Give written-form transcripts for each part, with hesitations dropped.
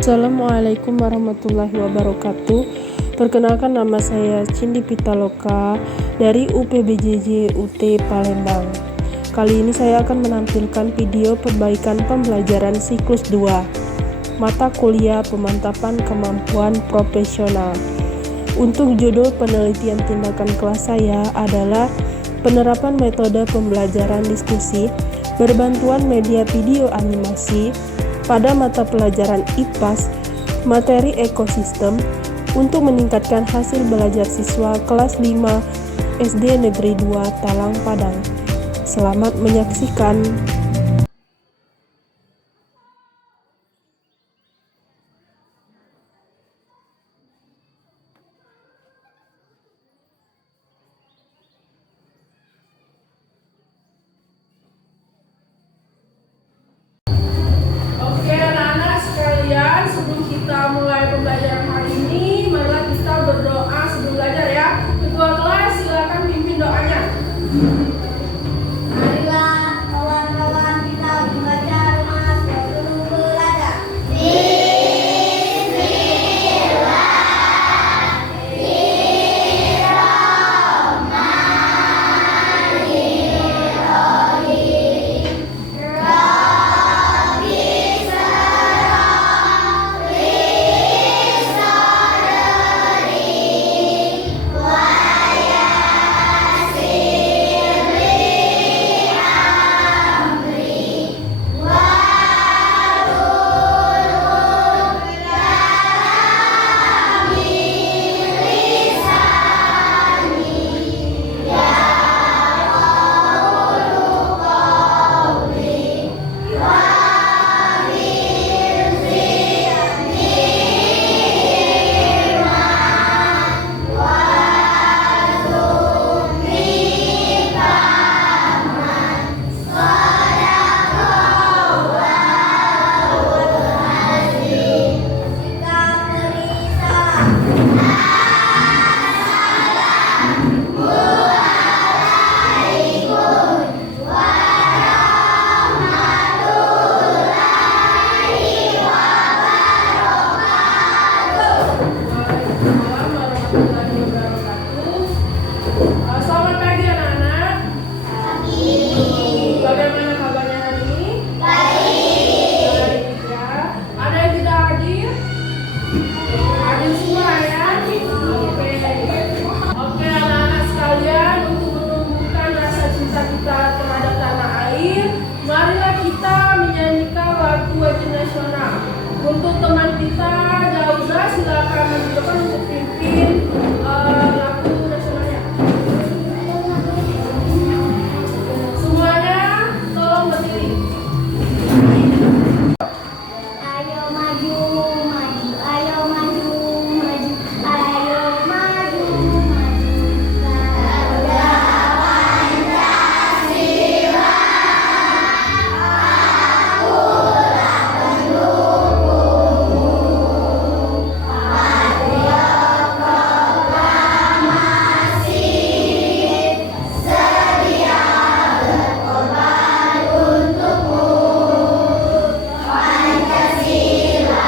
Assalamualaikum warahmatullahi wabarakatuh. Perkenalkan, nama saya Cindy Pitaloka dari UPBJJ UT Palembang. Kali ini saya akan menampilkan video perbaikan pembelajaran siklus 2 mata kuliah pemantapan kemampuan profesional. Untuk judul penelitian tindakan kelas saya adalah penerapan metode pembelajaran diskusi berbantuan media video animasi pada mata pelajaran IPAS materi ekosistem untuk meningkatkan hasil belajar siswa kelas 5 SD Negeri 2 Talang Padang. Selamat menyaksikan. Oke anak-anak sekalian, sebelum kita mulai pembelajaran hari ini, marilah kita berdoa sebelum belajar ya. Ketua kelas silakan pimpin doanya. Marilah kawan-kawan kita membaca rumah sebelum belajar. Selamat pagi anak-anak. Bagaimana kabarnya hari ini? Baik ya. Ada yang tidak hadir? Hadir semua ya? Oke anak-anak sekalian, untuk menumbuhkan rasa cinta kita terhadap tanah air, marilah kita menyanyikan lagu wajib nasional. Untuk teman kita Jauza, silakan maju depan untuk pimpin lagu nasionalnya. Semuanya tolong berdiri. Ayo maju, maju, ayo maju, maju, ayo maju, maju. Garuda Pancasila, akulah pendukungmu. Patriot proklamasi, sedia berkorban untukmu. Pancasila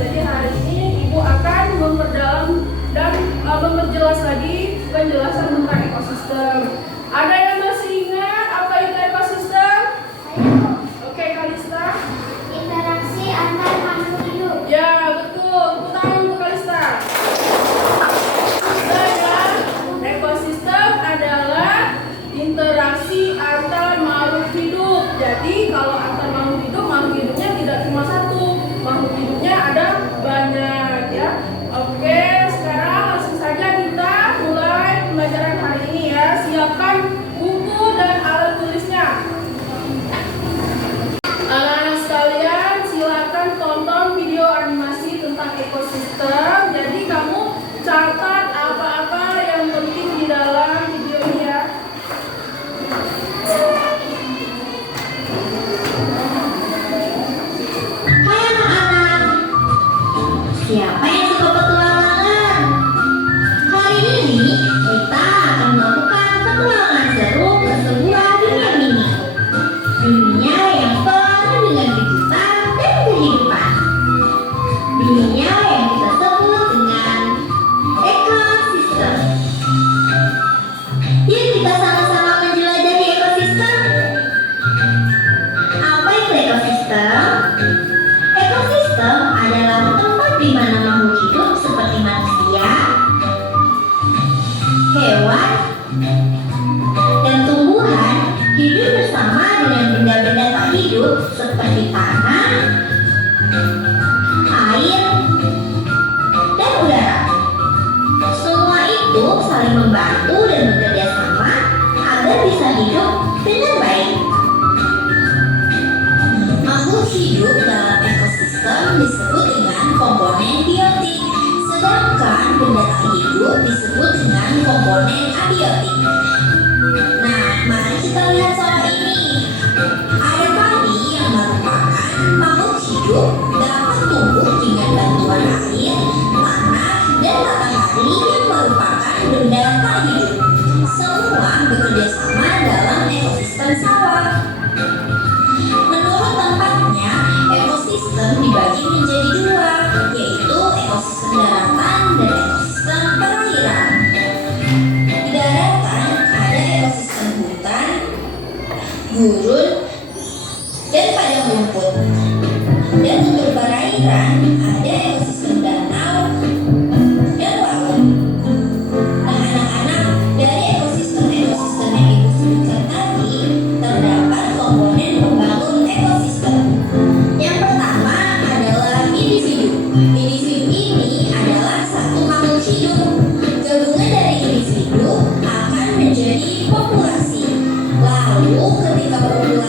Jadi hari ini Ibu akan memperdalam dan memperjelas lagi penjelasan tentang ekosistem. Ada yang masih ingat apa itu ekosistem? Oke, Kalista. Interaksi antar makhluk hidup. Ya, betul. Tepuk tangan untuk Kalista. Dan ekosistem adalah interaksi antar makhluk hidup. Jadi kalau antar makhluk hidupnya tidak cuma satu, makhluk hidupnya ada banyak ya. Oke, sekarang langsung saja kita mulai pembelajaran hari ini ya. Siapkan buku dan alat tulisnya. Anak-anak sekalian, silakan tonton video animasi tentang ekosistem. Jadi kamu catat apa-apa yang penting di dalam video ini ya. Hai anak-anak, siapa yang suka petualangan? Hari ini kita akan melakukan petualangan seru ke sebuah dunia mini. Dunia yang penuh dengan kejutan dan kehidupan. Dunia yang kita sebut dengan ekosistem. Yuk kita sama-sama menjelajahi ekosistem. Apa itu ekosistem? Ekosistem adalah tempat di mana makhluk hidup seperti manusia, hewan, dan tumbuhan hidup bersama dengan benda-benda tak hidup seperti tanah, air, dan udara. Semua itu saling membantu dan bekerja sama agar bisa hidup dengan baik. Makhluk hidup dalam ekosistem disebut dengan komponen biotik, sedangkan benda tak hidup disebut dengan komponen abiotik. Nah, mari kita lihat soal ini. Ada padi yang merupakan makhluk hidup dapat tumbuh dengan bantuan air, tanah, dan matahari yang merupakan benda tak hidup. Semua bekerja sama dalam ekosistem sawah. Menurut tempatnya, ekosistem dibagi menjadi dua, yaitu ekosistem daratan dan ekosistem perairan. Di daratan ada ekosistem hutan, gurun, dan padang rumput. Dan untuk perairan ada ekosistem danau dan laut. Nah, anak-anak, dari ekosistem-ekosistem yang Ibu sebutkan tadi, terdapat komponen pembangun ekosistem. Yang pertama adalah individu. Individu ini adalah satu makhluk hidup. Gabungan dari individu akan menjadi populasi. Lalu ketika populasi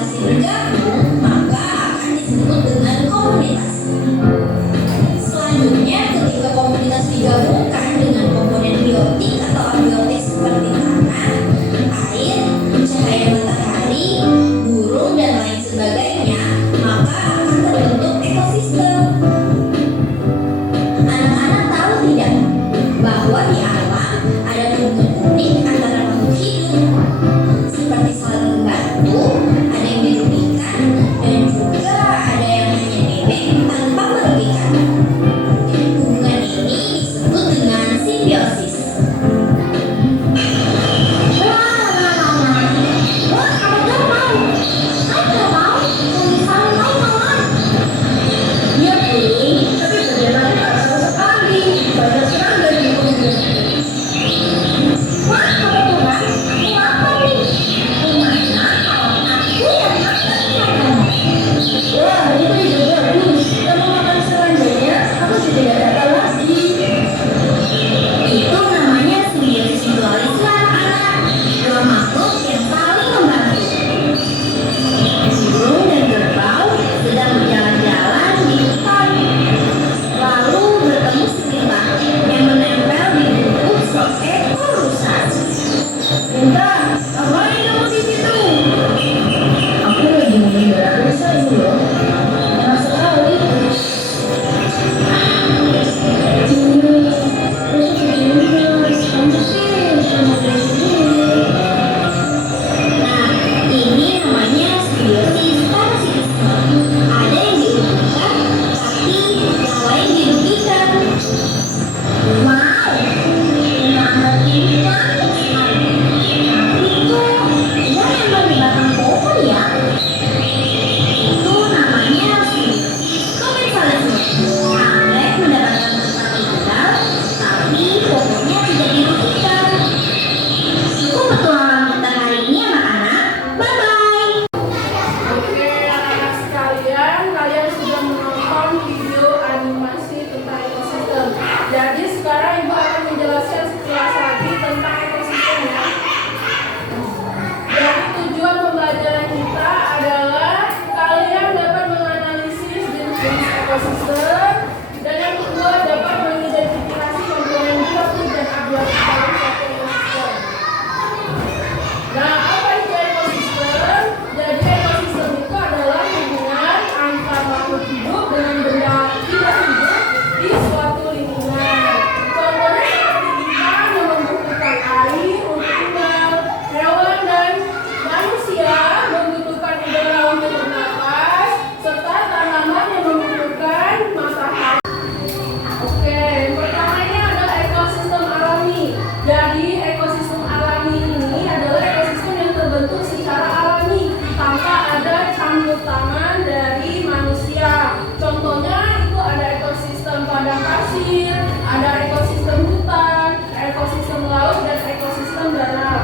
pasir, ada ekosistem hutan, ekosistem laut, dan ekosistem danau.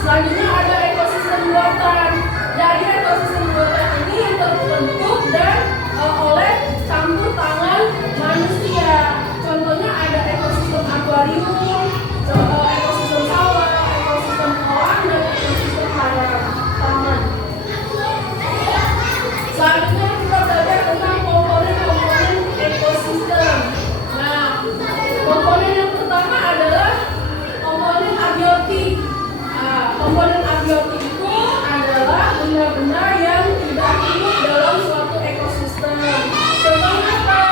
Selanjutnya ada ekosistem buatan. Jadi ekosistem buatan ini terbentuk dan oleh campur tangan manusia. Contohnya ada ekosistem akuarium, ekosistem sawah, ekosistem kolam, dan ekosistem taman. Selanjutnya kita belajar tentang komponen-komponen ekosistem. Nah, komponen yang pertama adalah komponen abiotik. Komponen abiotik itu adalah benda-benda yang tidak hidup dalam suatu ekosistem. Contohnya apa?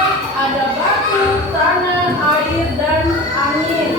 Ada batu, tanah, air, dan angin.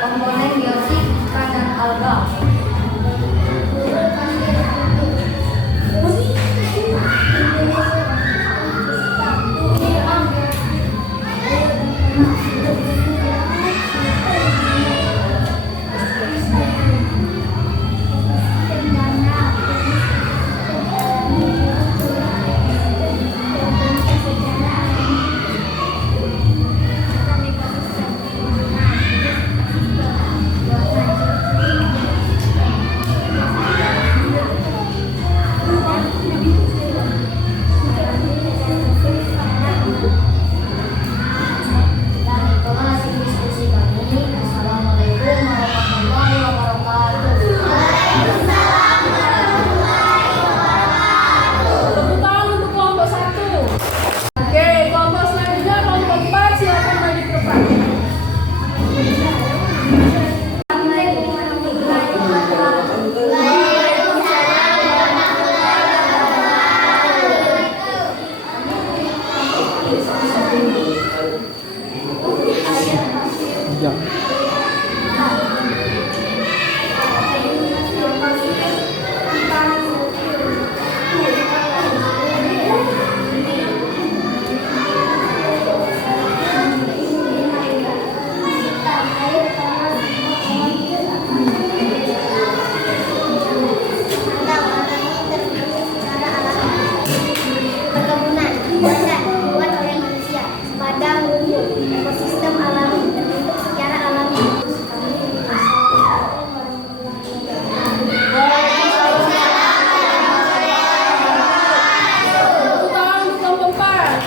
komponen biotik ikan dan alga. Tepuk tangan untuk kelompok 1. Oke, kelompok selanjutnya kelompok 4, silakan maju ke depan. Perkebunan dibuat oleh manusia. Padang rumput, ekosistem alami terbentuk secara alami. Tepuk tangan untuk kelompok 4.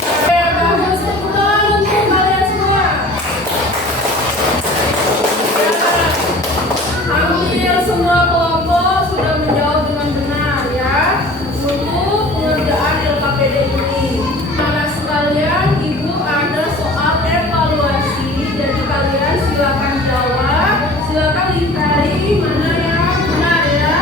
Oke, bagus. Tepuk tangan untuk kalian semua. Hampir semua kelompok sudah menjawab dengan benar ya untuk pengerjaan LKPD ini. Anak sekalian, Ibu ada soal evaluasi. Jadi kalian silakan jawab, silakan lingkari mana yang benar ya.